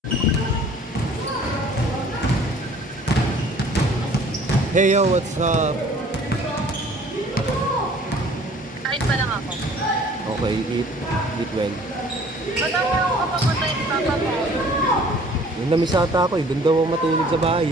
Hey yo, what's up? Kahit pa lang ako. Okay, eat well. Ba't ako kapapunta ni Papa mo? Yung namisata ako eh, doon daw ako matulog sa bahay.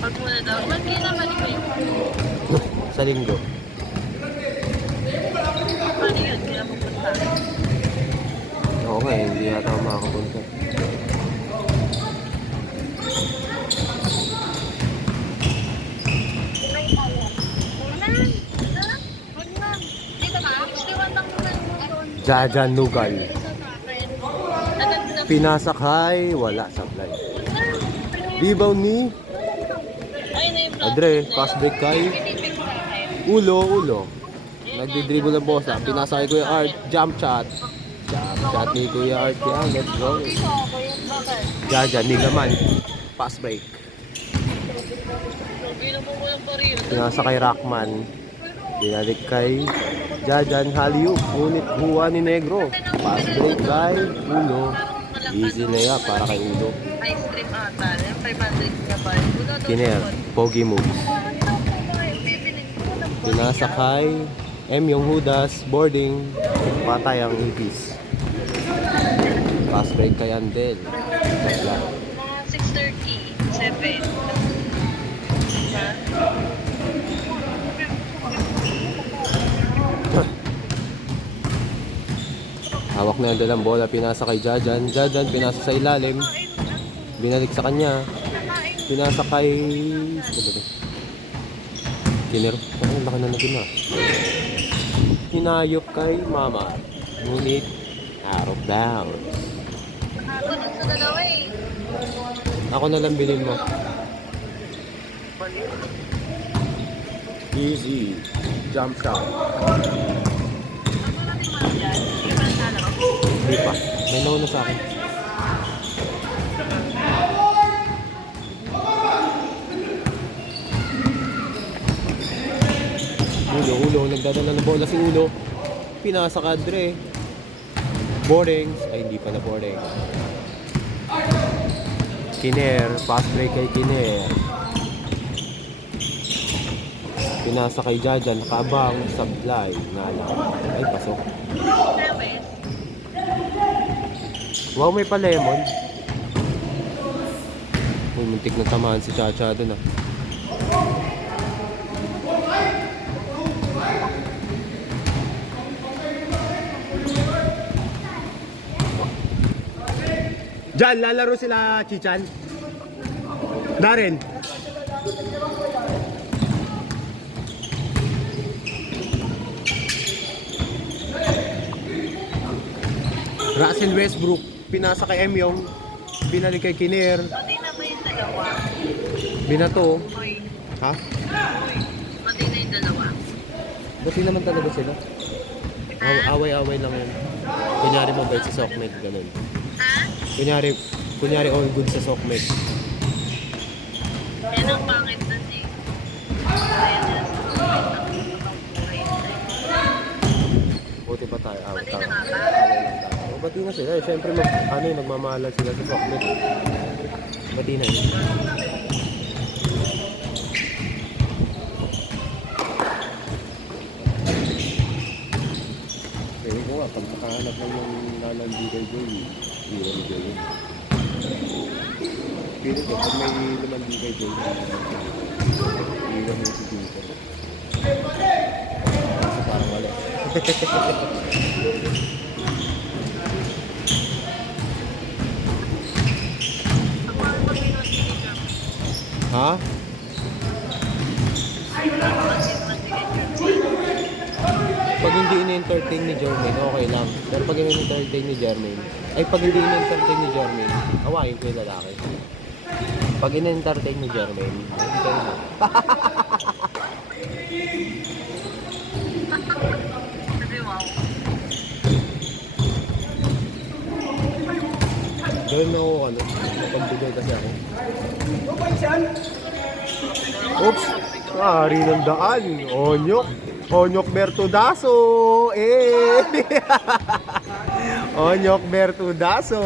Pag muna daw. Ba't kayo naman kayo? Sa linggo. Paano yun? Kaya pupunta. Oo nga eh, hindi yata ako makakapunta. Dito ka? Iwan lang naman. Jajan Nugal. Pinasakay, wala supply. Bibaw ni Ay, na yung Adre, pass break kay Ulo. Nagdi-dribble ng bosa. Pinasakay ko yung Art, jump shot. Jump shot ni Kuya Art yan, let's go. Dito ako yung bakal. Jajan, Nigaman. Pass break. Bilang mo walang pariyo. Pinasakay Rockman. Binalik kay Jajan Haliu. Ngunit buwa ni Negro. Pass break kay Ulo. Easy layup para kay Ulo. Ice cream ata. Yung 500 na ba? Kiner, Pogi moves. Pinasakay M yung Hudas, boarding. Patay ang ipis. Pass break kay Andel. Mga 6:30, 7. Ha? Hawak na Andel ang bola. Pinasa kay Jajan. Jajan pinasa sa ilalim. Binalik sa kanya. Pinasa kay Kiner. Ang laki na natin ah. Hinayop kay Mama. Ngunit out of bounds. Nakakulong sa dalawa eh. Ako na lang bilhin mo. Easy. Jump shot. Hindi pa. May nauna sa akin. Ulo. Nagdadala ng bola si Ulo. Pinasa kadre. Boarding. Ay, hindi pa na boarding. Kiner. Pass break kay Kiner. Pinasa kay Jajan. Nakabang. Supply. Nala. Ay, pasok. Wow, may pa lemon. Uy, muntik na tamaan si Chacha doon ah. Diyan, lalaro sila Chichan. Darren. Russell Westbrook. Pinasa kay Emyong. Binalik kay Kiner. Pati na ba yung dalawa? Binato. Uy. Ha? Pati na yung dalawa. Buti naman talaga sila. Away-away lang yun. Kunyari mabait sa Sokmed, ganun. Ha? Kunyari all good sa Sokmed. Yan ang pangit na si. Kaya nila sa Buti pa tayo. Pati na nga ba? Away lang tayo. O, bati na sila. Siyempre, nagmamahalan sila sa Sokmed. Bati na yun. Pwede ko nga, pagkakahanap lang yung lalandi kay Joy, iwan ni Joy. Pwede ko, pag may lumandi kay Joy, iwan mo si Joy. Kasi parang wala. Ha? Pag hindi in-entertain ni Jermaine, okay lang. Pero pag in-entertain ni Jermaine, pag hindi in-entertain ni Jermaine, awayin ko yung lalaki. Pag in-entertain ni Jermaine, hindi kayo na. Sabi wow. Gawin na ako, napagbigay kasi ako. Oops! Ari ng daan. Onyok Bertudaso. Onyok Bertudaso.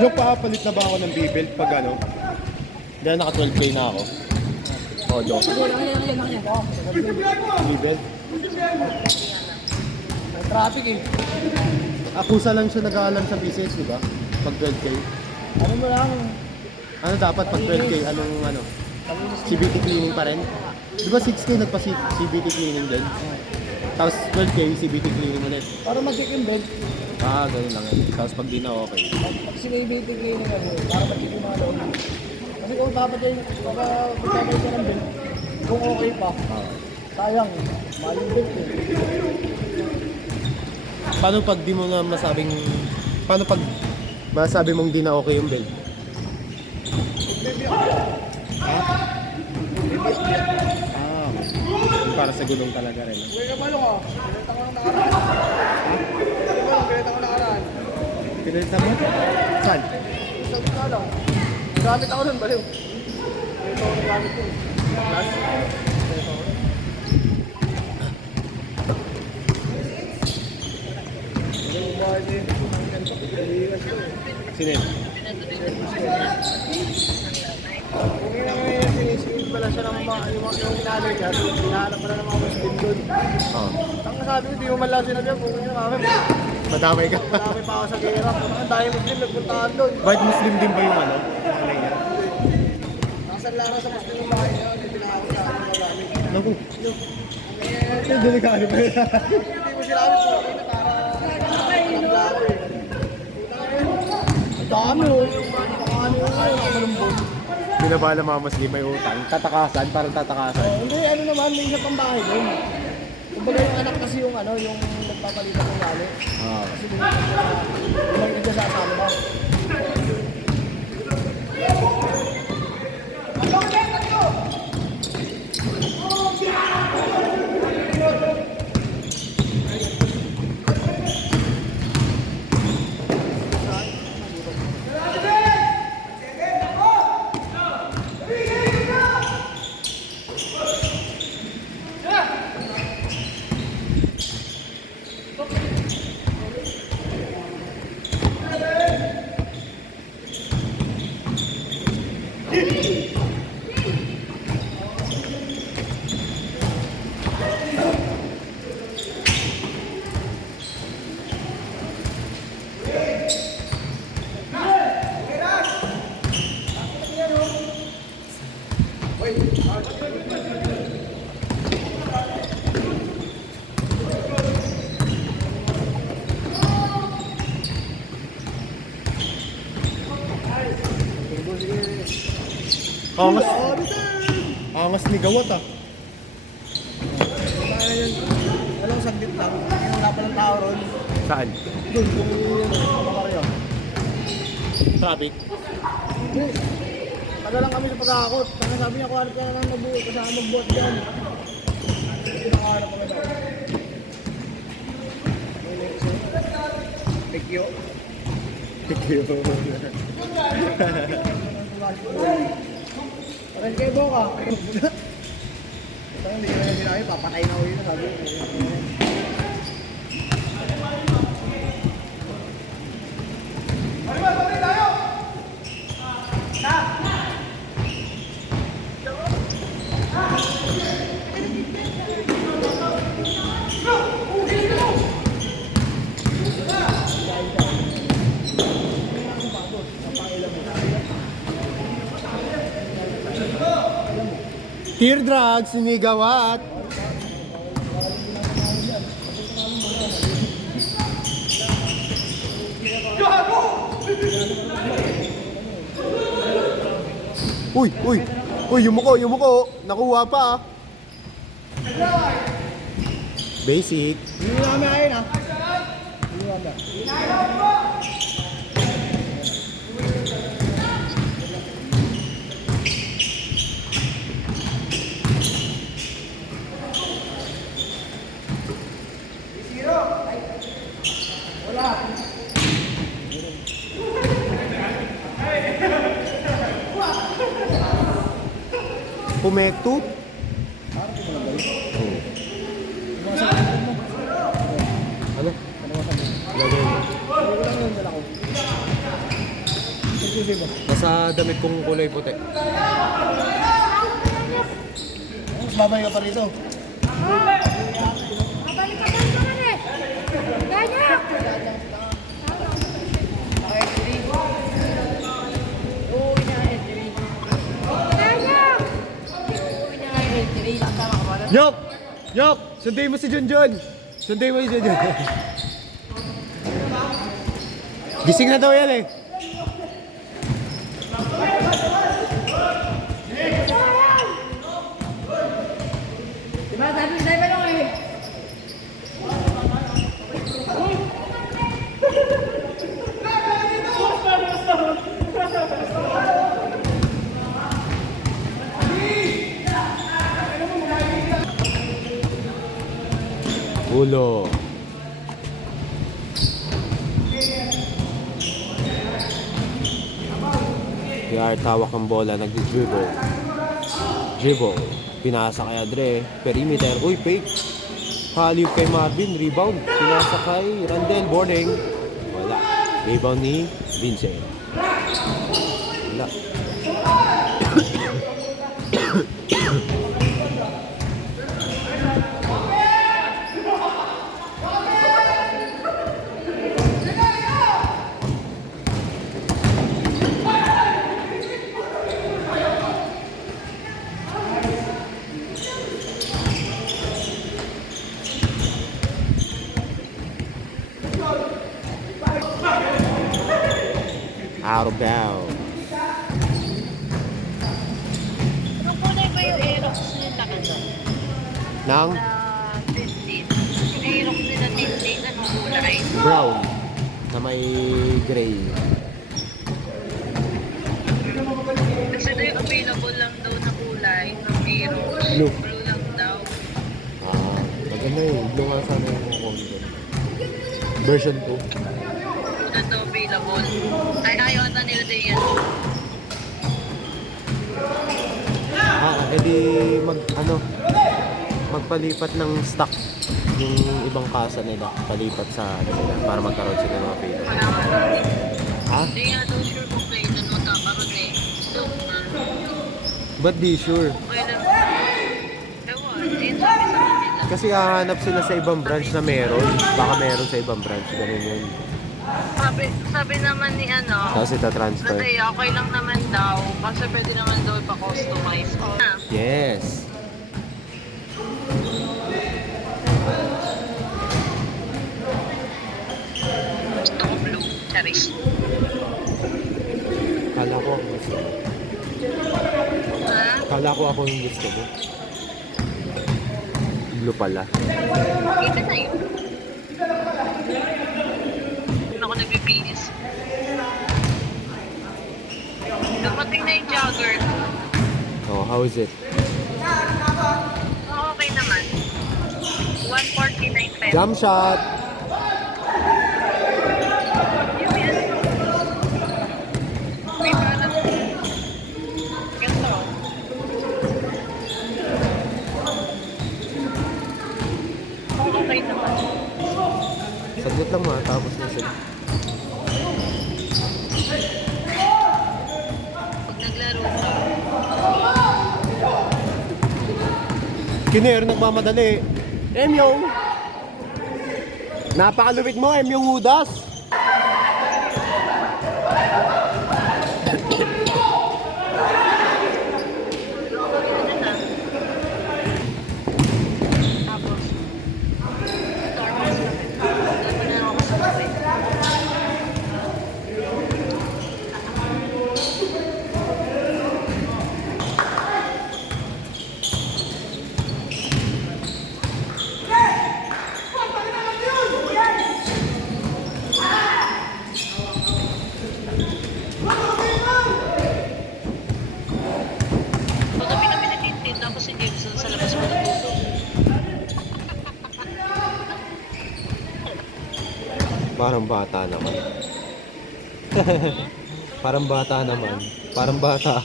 Yung papalit na ba ako ng B-belt pag ano? Dahil naka 12K na ako. Oh, Diyos. B-belt? Traffic eh. Akusa lang siya nag-aalam sa business, di ba? Pag 12K. Ano mo lang? Ano dapat pag 12K? Anong ano? CBT cleaning pa rin? Di ba 6K nagpa-CBT cleaning din? Tapos 12K CBT cleaning ulit. Para mag-check yung bed. Ah, ganun lang yun. Tapos pag di na okay. Pag sinibiti cleaning ako, para mag-check yung mga loob. Kasi kung papatay ka ng bed, kung okay pa, sayang eh. Mahal yung bed eh. Paano pag di mo na masabing... Paano pag masabi mong di na okay yung build? Para sa gulong talaga rin. Uy, kabalo ka. Pinalitan ko ng nakaraan. Pinalitan ko nakaraan. Pinalitan mo? Saan? Sabi ka lang. Gamit ako nun, baliw. Ito ako nagamit ko. Sino yun? Kung yun ang sinisingin pala siya ng mga yung inalay niya, hinahanap pala ng mga Muslim doon. Oh. Ang sabi ko, di mo man lang sinabi yan, kung yun namin. Madamay ka. Marami pa ako sa gera. Ang dahil Muslim, nagpuntahan doon. White Muslim din ba yung ano? Nanay niya? Nakasanlara sa Muslim yung bahay niya, hindi pinakawag sa akin magamit. Naku. Yung delikado pa yun. Hindi mo sinabi po, na para nagla ako eh. Ang dami oh. Ano yun, nakamalambog. Binabala mga Muslim may utang. Tatakasan, parang tatakasan. Hindi, ano naman, may isa pang bahay doon. Kumbaga yung anak kasi yung ano, yung nagpapalitan ng lalo. Ah. Kasi may nagkasasama ba? Angas. Angas ni Gawat ah. Kaya yun, walang saglit lang. Yung wala pa ng tao ron. Saan? Doon, kung yun, kamaryo. Traffic. Hindi. Tagal lang kami sa pagkakakot. Kaya sabi niya, kuharit ka na lang magbuot. Kasama magbuot dyan. Pinakaharap kami daw. Thank you. Thank you. Parang kayo ba ka? Parang hindi ko na sinabi, papatay na ako yun. Sabi ko. Tear drugs ni Gawat. Uy, uy. Uy, yumuko. Nakuha pa ah. Basic. Hindi namin ayun ah. Hindi namin. maganda. Pumeto? Parang ito maganda yun. Oo. Iwasan ko mo. Ano? Iwasan mo. Gagawin mo. Hindi ko lang yun, dala ko. Sige ba? Nasa damit kong kulay puti. Mas babay ka pa rito. Mabalikasan ka na rin. Ganyan. Ganyan. Yok! Yok! Sunduin mo si Junjun! Sunduin mo si Junjun. Gising na daw yan eh. Diba, sabi ba lang eh. Ulo. Yar, tawak ang bola, nag-dribble. Dribble. Pinasa kay Adre. Perimeter. Uy, fake. Halip kay Marvin. Rebound. Pinasa kay Randel. Boarding. Wala. Rebound ni Vincent. Wala. Out of bounds. Anong kulay ba yung Aerox nila kasi? Nang Na 15. Yung Aerox nila 15, anong kulay? brown na may gray. Kasi ito yung available lang daw na kulay ng Aerox. Blue. Blue lang daw. Ah, maganda yun. Blue nga sana yung kukunin ko. Version 2. Blue na daw available. Ay, ayaw ata nila din yan. Edi magpalipat ng stock yung ibang kasa nila. Palipat sa nila para magkaroon sila ng mga pila. Wala nga. Ha? Hindi nga daw sure kung kailan magkakaroon eh. So, Ba't di sure? kailan? Ewan, yun sabi sa kanila. Kasi hahanap sila sa ibang branch na meron. Baka meron sa ibang branch. Ganun yun. Sabi naman ni ano, Tapos ita-transfer. kasi okay lang naman daw. Kasi pwede naman daw ipa-customize. Yes. Gusto ko blue. Charis. Kala ko ako gusto mo. Ha? Kala ko ako yung gusto mo. Blue pala. Kita na yun. Hindi ako nagbibinis. Dumating na yung jogger. Oh, how is it? Okay naman. 149 pesos. Jump shot! Yung yan. May balance. Ganito. Okay naman. Saglit lang mga tapos na sila. Pag naglaro ka, Kiner, nagmamadali. Emyo! Napakaluwit mo, Emyo Hudas! ano na. Tapos, Starbucks kami. Doon na ako sa kape. Parang bata naman. Parang bata naman. Parang bata.